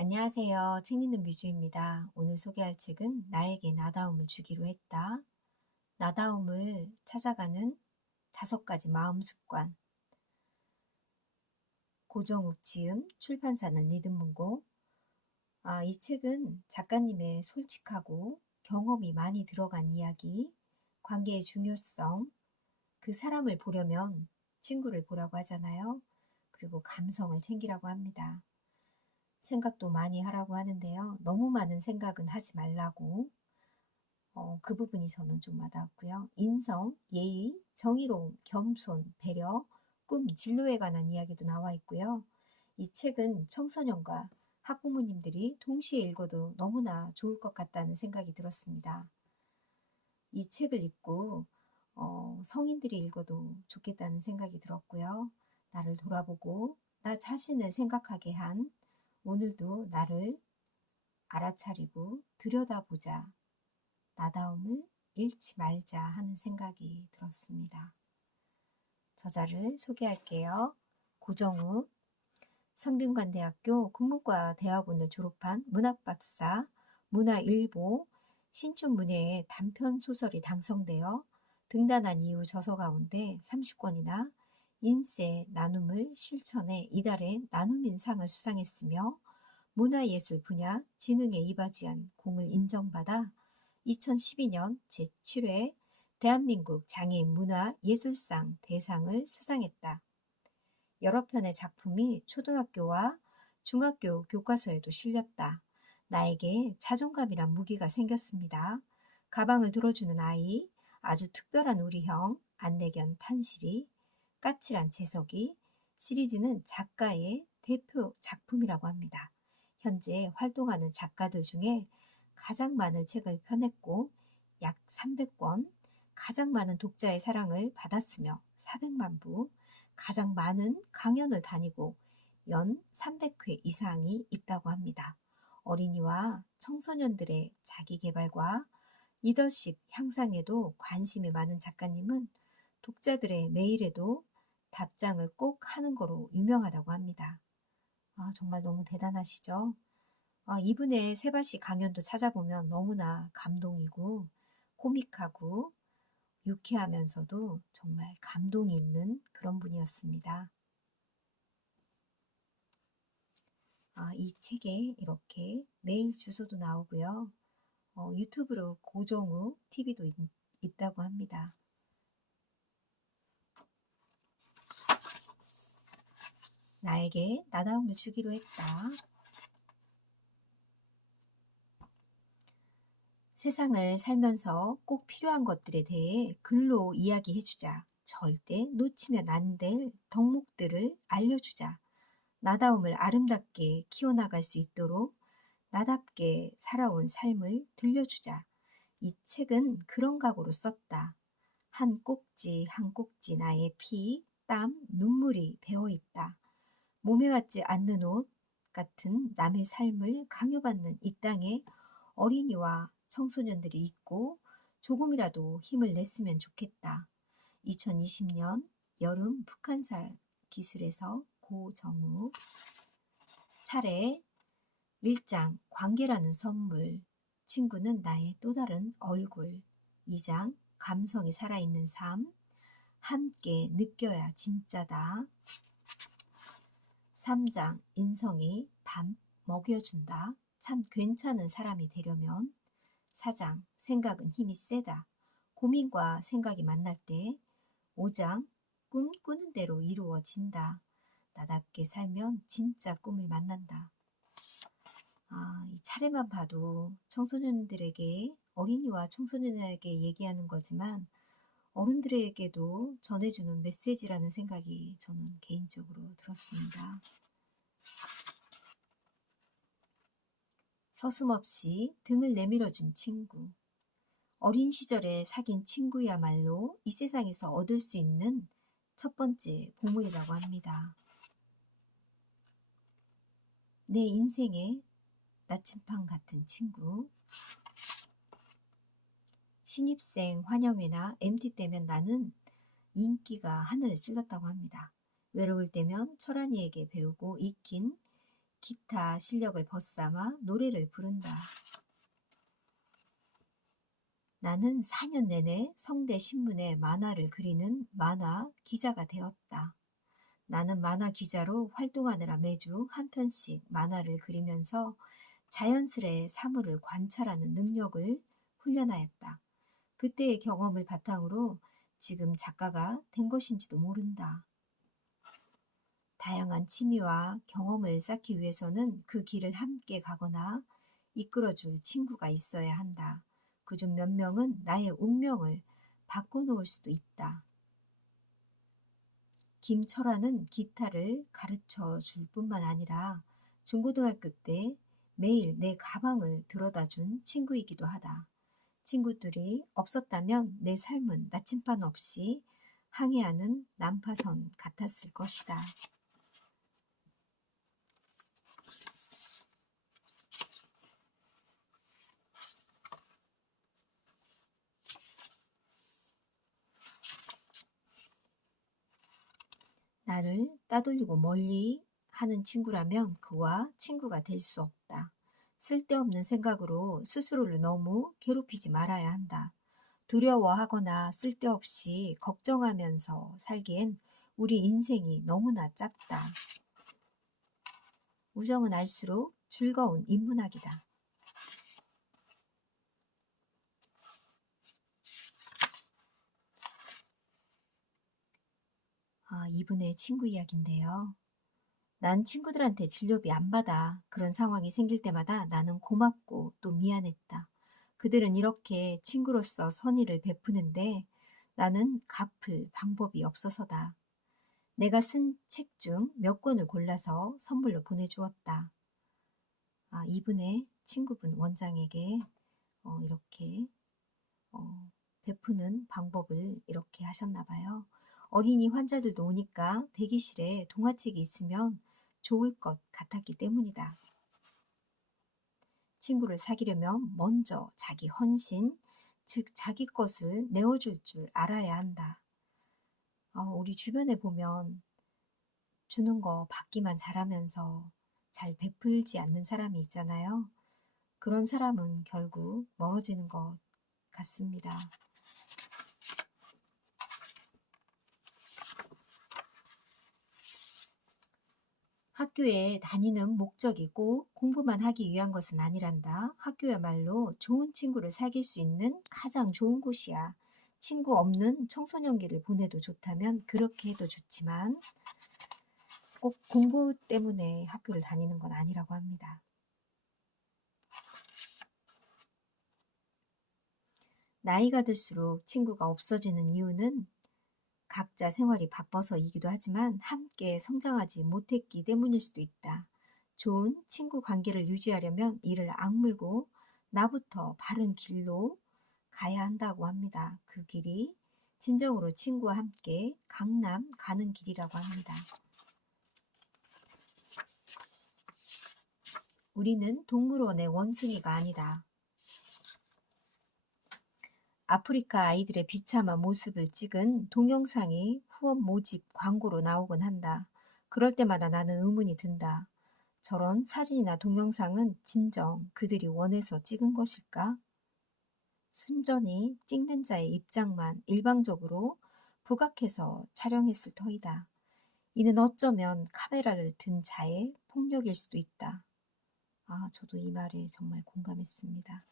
안녕하세요. 책 읽는 뮤즈입니다. 오늘 소개할 책은 나에게 나다움을 주기로 했다. 나다움을 찾아가는 5가지 마음 습관. 고정욱 지음, 출판사는 리듬문고. 이 책은 작가님의 솔직하고 경험이 많이 들어간 이야기, 관계의 중요성, 그 사람을 보려면 친구를 보라고 하잖아요. 그리고 감성을 챙기라고 합니다. 생각도 많이 하라고 하는데요. 너무 많은 생각은 하지 말라고. 그 부분이 저는 좀 와닿았고요. 인성, 예의, 정의로움, 겸손, 배려, 꿈, 진로에 관한 이야기도 나와 있고요. 이 책은 청소년과 학부모님들이 동시에 읽어도 너무나 좋을 것 같다는 생각이 들었습니다. 이 책을 읽고 성인들이 읽어도 좋겠다는 생각이 들었고요. 나를 돌아보고 나 자신을 생각하게 한 오늘도 나를 알아차리고 들여다보자. 나다움을 잃지 말자 하는 생각이 들었습니다. 저자를 소개할게요. 고정욱, 성균관대학교 국문과 대학원을 졸업한 문학박사, 문화일보, 신춘문예에 단편소설이 당선되어 등단한 이후 저서 가운데 30권이나 인세 나눔을 실천해 이달의 나눔인상을 수상했으며 문화예술 분야 지능에 이바지한 공을 인정받아 2012년 제7회 대한민국 장애인 문화예술상 대상을 수상했다. 여러 편의 작품이 초등학교와 중학교 교과서에도 실렸다. 나에게 자존감이란 무기가 생겼습니다. 가방을 들어주는 아이, 아주 특별한 우리 형, 안내견 탄실이, 까칠한 재석이, 시리즈는 작가의 대표 작품이라고 합니다. 현재 활동하는 작가들 중에 가장 많은 책을 펴냈고 약 300권, 가장 많은 독자의 사랑을 받았으며 400만 부, 가장 많은 강연을 다니고 연 300회 이상이 있다고 합니다. 어린이와 청소년들의 자기계발과 리더십 향상에도 관심이 많은 작가님은 독자들의 메일에도 답장을 꼭 하는 거로 유명하다고 합니다. 정말 너무 대단하시죠? 이분의 세바시 강연도 찾아보면 너무나 감동이고 코믹하고 유쾌하면서도 정말 감동이 있는 그런 분이었습니다. 이 책에 이렇게 메일 주소도 나오고요. 유튜브로 고정우 TV도 있다고 합니다. 나에게 나다움을 주기로 했다. 세상을 살면서 꼭 필요한 것들에 대해 글로 이야기해주자. 절대 놓치면 안 될 덕목들을 알려주자. 나다움을 아름답게 키워나갈 수 있도록 나답게 살아온 삶을 들려주자. 이 책은 그런 각오로 썼다. 한 꼭지 한 꼭지 나의 피, 땀, 눈물이 배어있다. 몸에 맞지 않는 옷 같은 남의 삶을 강요받는 이 땅에 어린이와 청소년들이 있고 조금이라도 힘을 냈으면 좋겠다. 2020년 여름 북한사 기술에서 고정욱. 차례 1장 관계라는 선물, 친구는 나의 또 다른 얼굴. 2장 감성이 살아있는 삶, 함께 느껴야 진짜다. 3장 인성이 밥 먹여준다. 참 괜찮은 사람이 되려면. 4장 생각은 힘이 세다. 고민과 생각이 만날 때. 5장 꿈 꾸는 대로 이루어진다. 나답게 살면 진짜 꿈을 만난다. 이 차례만 봐도 청소년들에게, 어린이와 청소년에게 얘기하는 거지만 어른들에게도 전해주는 메시지라는 생각이 저는 개인적으로 들었습니다. 서슴없이 등을 내밀어준 친구. 어린 시절에 사귄 친구야말로 이 세상에서 얻을 수 있는 첫 번째 보물이라고 합니다. 내 인생의 나침반 같은 친구. 신입생 환영회나 MT 때면 나는 인기가 하늘을 찔렀다고 합니다. 외로울 때면 철환이에게 배우고 익힌 기타 실력을 벗삼아 노래를 부른다. 나는 4년 내내 성대 신문에 만화를 그리는 만화 기자가 되었다. 나는 만화 기자로 활동하느라 매주 한 편씩 만화를 그리면서 자연스레 사물을 관찰하는 능력을 훈련하였다. 그때의 경험을 바탕으로 지금 작가가 된 것인지도 모른다. 다양한 취미와 경험을 쌓기 위해서는 그 길을 함께 가거나 이끌어줄 친구가 있어야 한다. 그중 몇 명은 나의 운명을 바꿔놓을 수도 있다. 김철아는 기타를 가르쳐 줄 뿐만 아니라 중고등학교 때 매일 내 가방을 들어다 준 친구이기도 하다. 친구들이 없었다면 내 삶은 나침반 없이 항해하는 난파선 같았을 것이다. 나를 따돌리고 멀리 하는 친구라면 그와 친구가 될 수 없다. 쓸데없는 생각으로 스스로를 너무 괴롭히지 말아야 한다. 두려워하거나 쓸데없이 걱정하면서 살기엔 우리 인생이 너무나 짧다. 우정은 알수록 즐거운 인문학이다. 이분의 친구 이야기인데요. 난 친구들한테 진료비 안 받아. 그런 상황이 생길 때마다 나는 고맙고 또 미안했다. 그들은 이렇게 친구로서 선의를 베푸는데 나는 갚을 방법이 없어서다. 내가 쓴 책 중 몇 권을 골라서 선물로 보내주었다. 이분의 친구분 원장에게 이렇게 베푸는 방법을 이렇게 하셨나 봐요. 어린이 환자들도 오니까 대기실에 동화책이 있으면 좋을 것 같았기 때문이다. 친구를 사귀려면 먼저 자기 헌신, 즉 자기 것을 내어줄 줄 알아야 한다. 우리 주변에 보면 주는 거 받기만 잘하면서 잘 베풀지 않는 사람이 있잖아요. 그런 사람은 결국 멀어지는 것 같습니다. 학교에 다니는 목적이 꼭 공부만 하기 위한 것은 아니란다. 학교야말로 좋은 친구를 사귈 수 있는 가장 좋은 곳이야. 친구 없는 청소년기를 보내도 좋다면 그렇게 해도 좋지만 꼭 공부 때문에 학교를 다니는 건 아니라고 합니다. 나이가 들수록 친구가 없어지는 이유는 각자 생활이 바빠서이기도 하지만 함께 성장하지 못했기 때문일 수도 있다. 좋은 친구 관계를 유지하려면 이를 악물고 나부터 바른 길로 가야 한다고 합니다. 그 길이 진정으로 친구와 함께 강남 가는 길이라고 합니다. 우리는 동물원의 원숭이가 아니다. 아프리카 아이들의 비참한 모습을 찍은 동영상이 후원 모집 광고로 나오곤 한다. 그럴 때마다 나는 의문이 든다. 저런 사진이나 동영상은 진정 그들이 원해서 찍은 것일까? 순전히 찍는 자의 입장만 일방적으로 부각해서 촬영했을 터이다. 이는 어쩌면 카메라를 든 자의 폭력일 수도 있다. 저도 이 말에 정말 공감했습니다.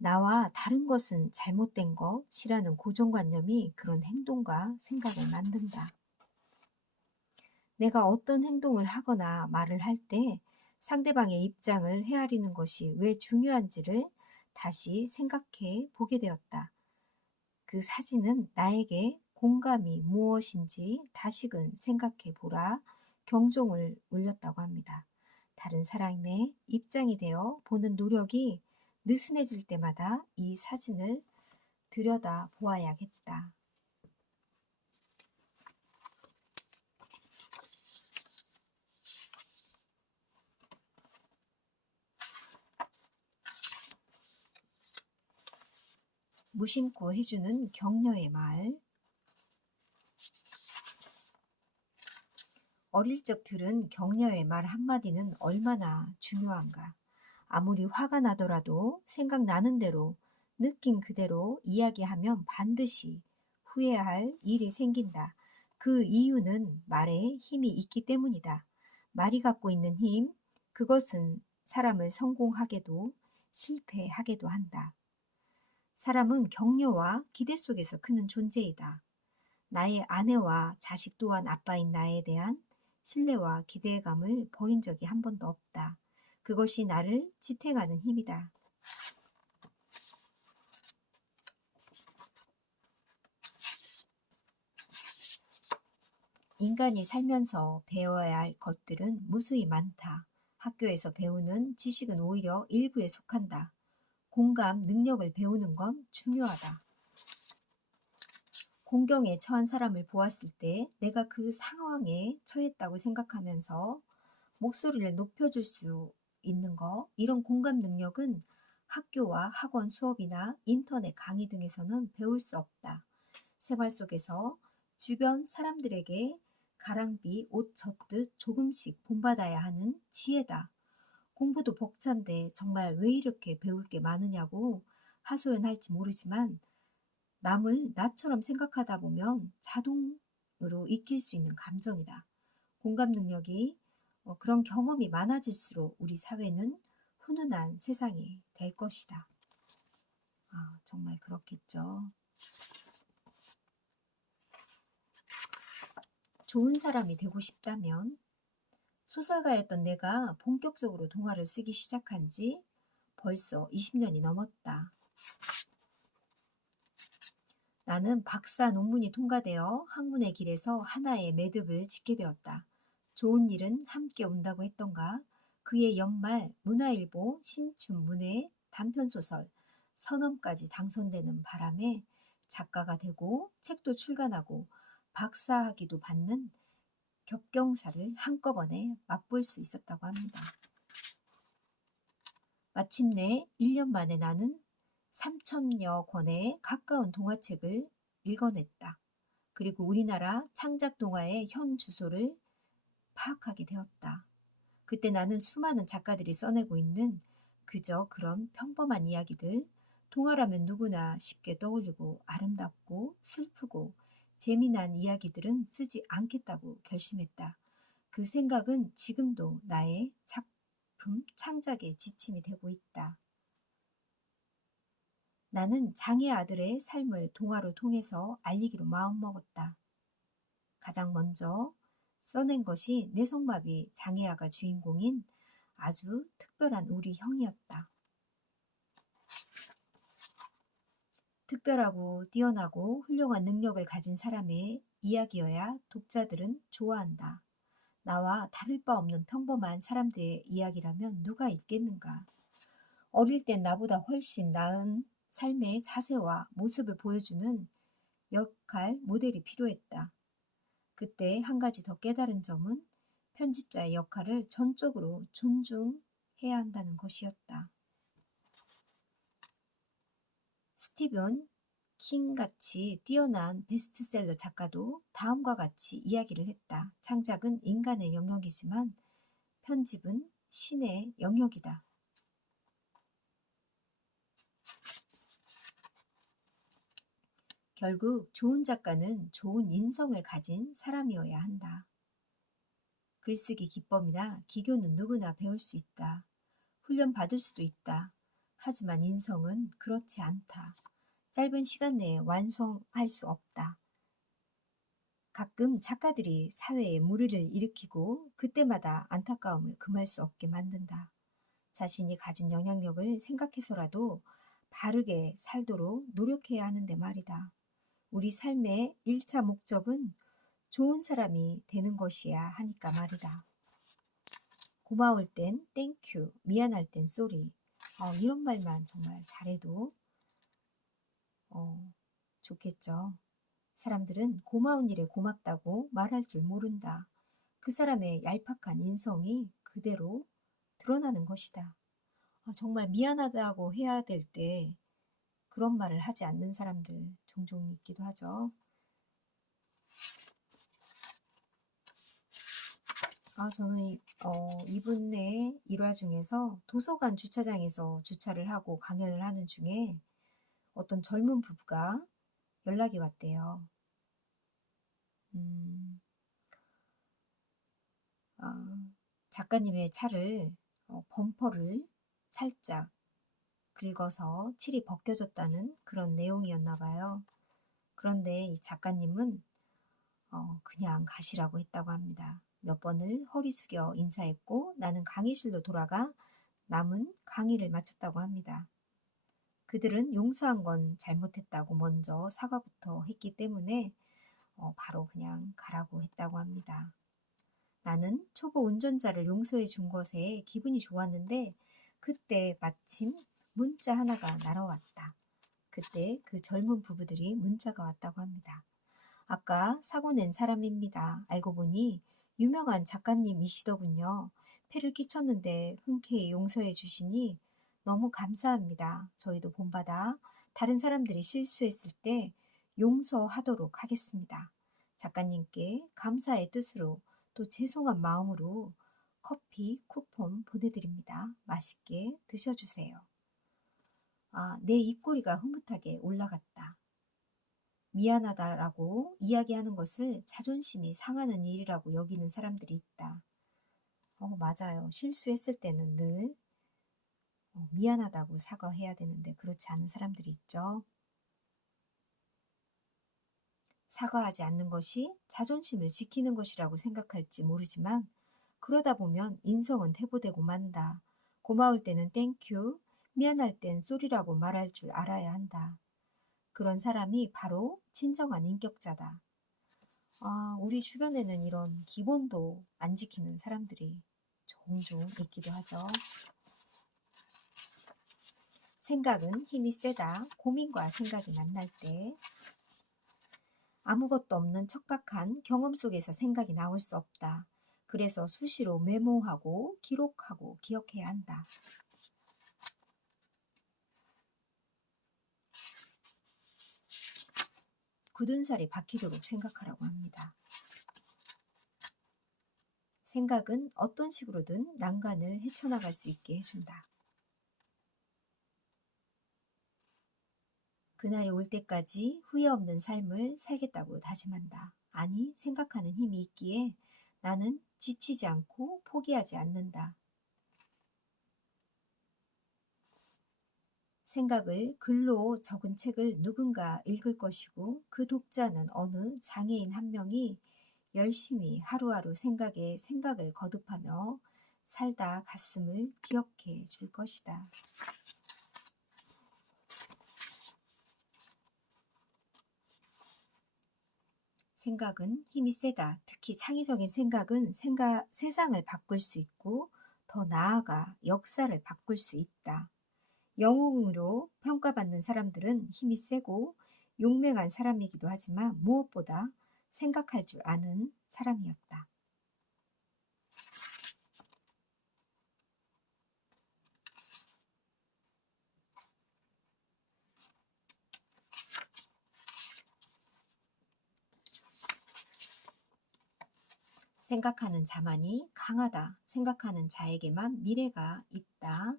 나와 다른 것은 잘못된 것이라는 고정관념이 그런 행동과 생각을 만든다. 내가 어떤 행동을 하거나 말을 할 때 상대방의 입장을 헤아리는 것이 왜 중요한지를 다시 생각해 보게 되었다. 그 사진은 나에게 공감이 무엇인지 다시금 생각해 보라 경종을 울렸다고 합니다. 다른 사람의 입장이 되어 보는 노력이 느슨해질 때마다 이 사진을 들여다 보아야겠다. 무심코 해주는 격려의 말. 어릴 적 들은 격려의 말 한마디는 얼마나 중요한가. 아무리 화가 나더라도 생각나는 대로, 느낀 그대로 이야기하면 반드시 후회할 일이 생긴다. 그 이유는 말에 힘이 있기 때문이다. 말이 갖고 있는 힘, 그것은 사람을 성공하게도 실패하게도 한다. 사람은 격려와 기대 속에서 크는 존재이다. 나의 아내와 자식 또한 아빠인 나에 대한 신뢰와 기대감을 버린 적이 한 번도 없다. 그것이 나를 지탱하는 힘이다. 인간이 살면서 배워야 할 것들은 무수히 많다. 학교에서 배우는 지식은 오히려 일부에 속한다. 공감 능력을 배우는 건 중요하다. 공경에 처한 사람을 보았을 때 내가 그 상황에 처했다고 생각하면서 목소리를 높여줄 수 있는 거, 이런 공감 능력은 학교와 학원 수업이나 인터넷 강의 등에서는 배울 수 없다. 생활 속에서 주변 사람들에게 가랑비 옷 젖듯 조금씩 본받아야 하는 지혜다. 공부도 벅찬데 정말 왜 이렇게 배울 게 많으냐고 하소연할지 모르지만 남을 나처럼 생각하다 보면 자동으로 익힐 수 있는 감정이다. 공감 능력이 그런 경험이 많아질수록 우리 사회는 훈훈한 세상이 될 것이다. 아, 정말 그렇겠죠. 좋은 사람이 되고 싶다면 소설가였던 내가 본격적으로 동화를 쓰기 시작한 지 벌써 20년이 넘었다. 나는 박사 논문이 통과되어 학문의 길에서 하나의 매듭을 짓게 되었다. 좋은 일은 함께 온다고 했던가. 그의 연말 문화일보 신춘문예 단편소설 선엄까지 당선되는 바람에 작가가 되고 책도 출간하고 박사학위도 받는 겹경사를 한꺼번에 맛볼 수 있었다고 합니다. 마침내 1년 만에 나는 3천여 권의 가까운 동화책을 읽어냈다. 그리고 우리나라 창작 동화의 현 주소를 파악하게 되었다. 그때 나는 수많은 작가들이 써내고 있는 그저 그런 평범한 이야기들, 동화라면 누구나 쉽게 떠올리고 아름답고 슬프고 재미난 이야기들은 쓰지 않겠다고 결심했다. 그 생각은 지금도 나의 작품 창작의 지침이 되고 있다. 나는 장애 아들의 삶을 동화로 통해서 알리기로 마음먹었다. 가장 먼저 써낸 것이 뇌성마비 장애아가 주인공인 아주 특별한 우리 형이었다. 특별하고 뛰어나고 훌륭한 능력을 가진 사람의 이야기여야 독자들은 좋아한다. 나와 다를 바 없는 평범한 사람들의 이야기라면 누가 읽겠는가. 어릴 땐 나보다 훨씬 나은 삶의 자세와 모습을 보여주는 역할 모델이 필요했다. 그때 한 가지 더 깨달은 점은 편집자의 역할을 전적으로 존중해야 한다는 것이었다. 스티븐 킹같이 뛰어난 베스트셀러 작가도 다음과 같이 이야기를 했다. 창작은 인간의 영역이지만 편집은 신의 영역이다. 결국 좋은 작가는 좋은 인성을 가진 사람이어야 한다. 글쓰기 기법이나 기교는 누구나 배울 수 있다. 훈련 받을 수도 있다. 하지만 인성은 그렇지 않다. 짧은 시간 내에 완성할 수 없다. 가끔 작가들이 사회에 물의를 일으키고 그때마다 안타까움을 금할 수 없게 만든다. 자신이 가진 영향력을 생각해서라도 바르게 살도록 노력해야 하는데 말이다. 우리 삶의 1차 목적은 좋은 사람이 되는 것이야 하니까 말이다. 고마울 땐 땡큐, 미안할 땐 쏘리. 이런 말만 정말 잘해도 좋겠죠. 사람들은 고마운 일에 고맙다고 말할 줄 모른다. 그 사람의 얄팍한 인성이 그대로 드러나는 것이다. 정말 미안하다고 해야 될 때 그런 말을 하지 않는 사람들 종종 있기도 하죠. 저는 2분 내 일화 중에서 도서관 주차장에서 주차를 하고 강연을 하는 중에 어떤 젊은 부부가 연락이 왔대요. 음, 아, 작가님의 차를 범퍼를 살짝 긁어서 칠이 벗겨졌다는 그런 내용이었나 봐요. 그런데 이 작가님은 그냥 가시라고 했다고 합니다. 몇 번을 허리 숙여 인사했고 나는 강의실로 돌아가 남은 강의를 마쳤다고 합니다. 그들은 용서한 건 잘못했다고 먼저 사과부터 했기 때문에 바로 그냥 가라고 했다고 합니다. 나는 초보 운전자를 용서해 준 것에 기분이 좋았는데 그때 마침 문자 하나가 날아왔다. 그때 그 젊은 부부들이 문자가 왔다고 합니다. 아까 사고 낸 사람입니다. 알고 보니 유명한 작가님이시더군요. 폐를 끼쳤는데 흔쾌히 용서해 주시니 너무 감사합니다. 저희도 본받아 다른 사람들이 실수했을 때 용서하도록 하겠습니다. 작가님께 감사의 뜻으로 또 죄송한 마음으로 커피 쿠폰 보내드립니다. 맛있게 드셔주세요. 내 입꼬리가 흐뭇하게 올라갔다. 미안하다라고 이야기하는 것을 자존심이 상하는 일이라고 여기는 사람들이 있다. 맞아요. 실수했을 때는 늘 미안하다고 사과해야 되는데 그렇지 않은 사람들이 있죠. 사과하지 않는 것이 자존심을 지키는 것이라고 생각할지 모르지만 그러다 보면 인성은 퇴보되고 만다. 고마울 때는 땡큐, 미안할 땐 쏘리라고 말할 줄 알아야 한다. 그런 사람이 바로 진정한 인격자다. 우리 주변에는 이런 기본도 안 지키는 사람들이 종종 있기도 하죠. 생각은 힘이 세다. 고민과 생각이 만날 때 아무것도 없는 척박한 경험 속에서 생각이 나올 수 없다. 그래서 수시로 메모하고 기록하고 기억해야 한다. 굳은 살이 박히도록 생각하라고 합니다. 생각은 어떤 식으로든 난관을 헤쳐나갈 수 있게 해준다. 그날이 올 때까지 후회 없는 삶을 살겠다고 다짐한다. 아니, 생각하는 힘이 있기에 나는 지치지 않고 포기하지 않는다. 생각을 글로 적은 책을 누군가 읽을 것이고 그 독자는 어느 장애인 한 명이 열심히 하루하루 생각에 생각을 거듭하며 살다 갔음을 기억해 줄 것이다. 생각은 힘이 세다. 특히 창의적인 생각은 세상을 바꿀 수 있고 더 나아가 역사를 바꿀 수 있다. 영웅으로 평가받는 사람들은 힘이 세고 용맹한 사람이기도 하지만 무엇보다 생각할 줄 아는 사람이었다. 생각하는 자만이 강하다. 생각하는 자에게만 미래가 있다.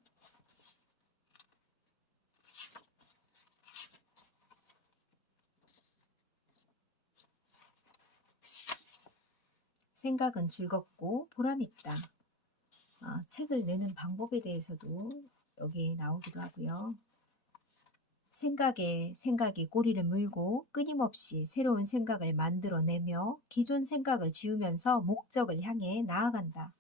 생각은 즐겁고 보람있다. 책을 내는 방법에 대해서도 여기에 나오기도 하고요. 생각이 꼬리를 물고 끊임없이 새로운 생각을 만들어내며 기존 생각을 지우면서 목적을 향해 나아간다.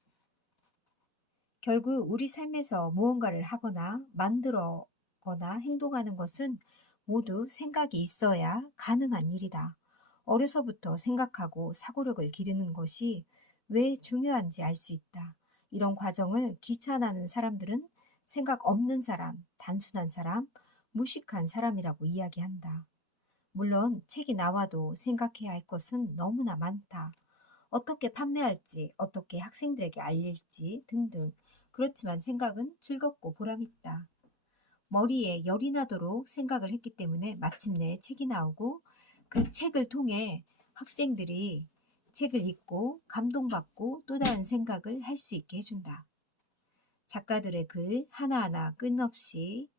결국 우리 삶에서 무언가를 하거나 만들어거나 행동하는 것은 모두 생각이 있어야 가능한 일이다. 어려서부터 생각하고 사고력을 기르는 것이 왜 중요한지 알 수 있다. 이런 과정을 귀찮아하는 사람들은 생각 없는 사람, 단순한 사람, 무식한 사람이라고 이야기한다. 물론 책이 나와도 생각해야 할 것은 너무나 많다. 어떻게 판매할지, 어떻게 학생들에게 알릴지 등등. 그렇지만 생각은 즐겁고 보람있다. 머리에 열이 나도록 생각을 했기 때문에 마침내 책이 나오고 그 책을 통해 학생들이 책을 읽고 감동받고 또 다른 생각을 할 수 있게 해준다. 작가들의 글 하나하나 끝없이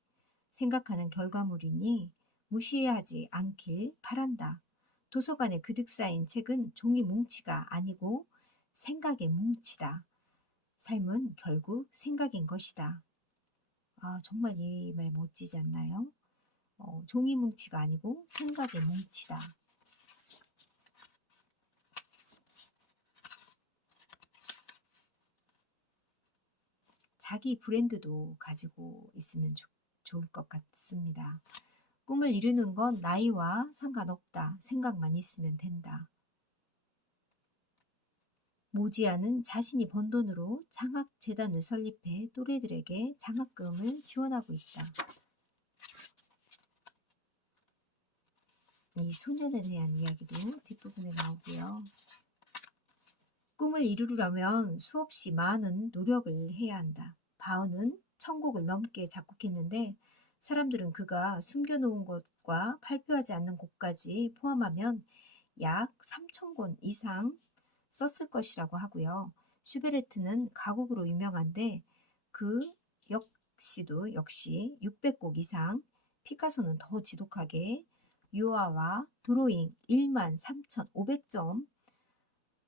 생각하는 결과물이니 무시하지 않길 바란다. 도서관에 그득 쌓인 책은 종이 뭉치가 아니고 생각의 뭉치다. 삶은 결국 생각인 것이다. 아, 정말 이 말 멋지지 않나요? 종이 뭉치가 아니고 생각의 뭉치다. 자기 브랜드도 가지고 있으면 좋을 것 같습니다. 꿈을 이루는 건 나이와 상관없다. 생각만 있으면 된다. 모지아는 자신이 번 돈으로 장학재단을 설립해 또래들에게 장학금을 지원하고 있다. 이 소년에 대한 이야기도 뒷부분에 나오고요. 꿈을 이루려면 수없이 많은 노력을 해야 한다. 바흐는 천곡을 넘게 작곡했는데 사람들은 그가 숨겨놓은 것과 발표하지 않는 곡까지 포함하면 약 3,000권 이상 썼을 것이라고 하고요. 슈베르트는 가곡으로 유명한데 그 역시 600곡 이상, 피카소는 더 지독하게 유화와 드로잉 13,500점,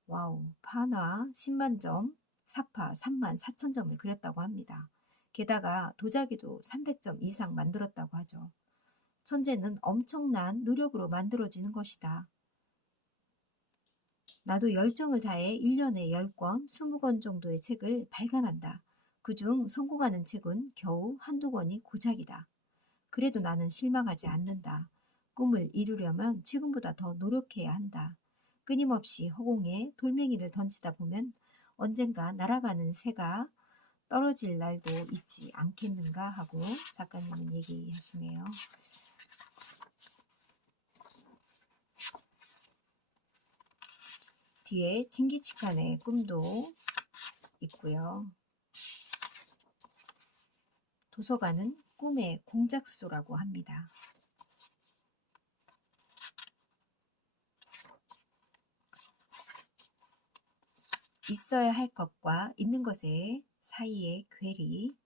와우, 판화 10만 점, 사파 3만 4천 점을 그렸다고 합니다. 게다가 도자기도 300점 이상 만들었다고 하죠. 천재는 엄청난 노력으로 만들어지는 것이다. 나도 열정을 다해 1년에 10권, 20권 정도의 책을 발간한다. 그중 성공하는 책은 겨우 한두 권이 고작이다. 그래도 나는 실망하지 않는다. 꿈을 이루려면 지금보다 더 노력해야 한다. 끊임없이 허공에 돌멩이를 던지다 보면 언젠가 날아가는 새가 떨어질 날도 있지 않겠는가 하고 작가님은 얘기하시네요. 뒤에 징기치칸의 꿈도 있고요. 도서관은 꿈의 공작소라고 합니다. 있어야 할 것과 있는 것의 사이의 괴리,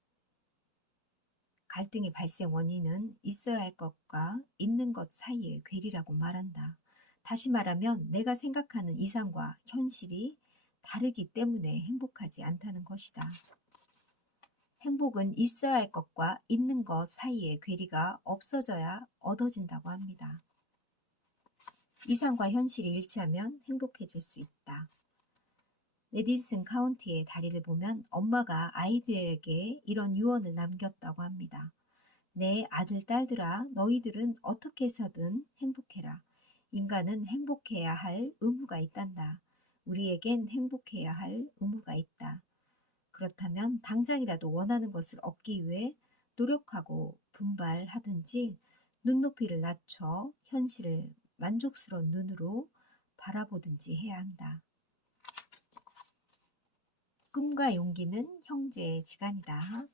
갈등의 발생 원인은 있어야 할 것과 있는 것 사이의 괴리라고 말한다. 다시 말하면 내가 생각하는 이상과 현실이 다르기 때문에 행복하지 않다는 것이다. 행복은 있어야 할 것과 있는 것 사이의 괴리가 없어져야 얻어진다고 합니다. 이상과 현실이 일치하면 행복해질 수 있다. 메디슨 카운티의 다리를 보면 엄마가 아이들에게 이런 유언을 남겼다고 합니다. 내 아들, 딸들아, 너희들은 어떻게 해서든 행복해라. 인간은 행복해야 할 의무가 있단다. 우리에겐 행복해야 할 의무가 있다. 그렇다면 당장이라도 원하는 것을 얻기 위해 노력하고 분발하든지 눈높이를 낮춰 현실을 만족스러운 눈으로 바라보든지 해야 한다. 꿈과 용기는 형제지간이다.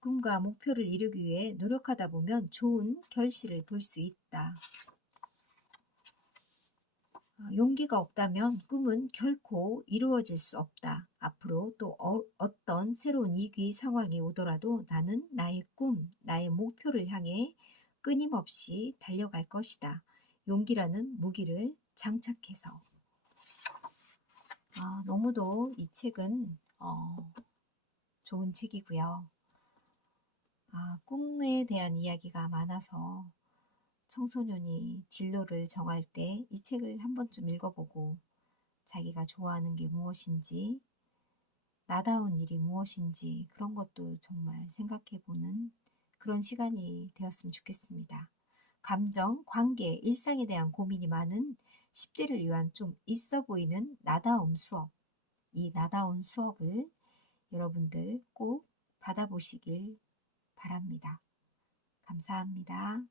꿈과 목표를 이루기 위해 노력하다 보면 좋은 결실을 볼 수 있다. 용기가 없다면 꿈은 결코 이루어질 수 없다. 앞으로 또 어떤 새로운 위기 상황이 오더라도 나는 나의 꿈, 나의 목표를 향해 끊임없이 달려갈 것이다. 용기라는 무기를 장착해서. 너무도 이 책은 좋은 책이고요. 꿈에 대한 이야기가 많아서 청소년이 진로를 정할 때 이 책을 한 번쯤 읽어보고 자기가 좋아하는 게 무엇인지, 나다운 일이 무엇인지 그런 것도 정말 생각해보는 그런 시간이 되었으면 좋겠습니다. 감정, 관계, 일상에 대한 고민이 많은 10대를 위한 좀 있어 보이는 나다움 수업. 이 나다운 수업을 여러분들 꼭 받아보시길 바랍니다. 감사합니다.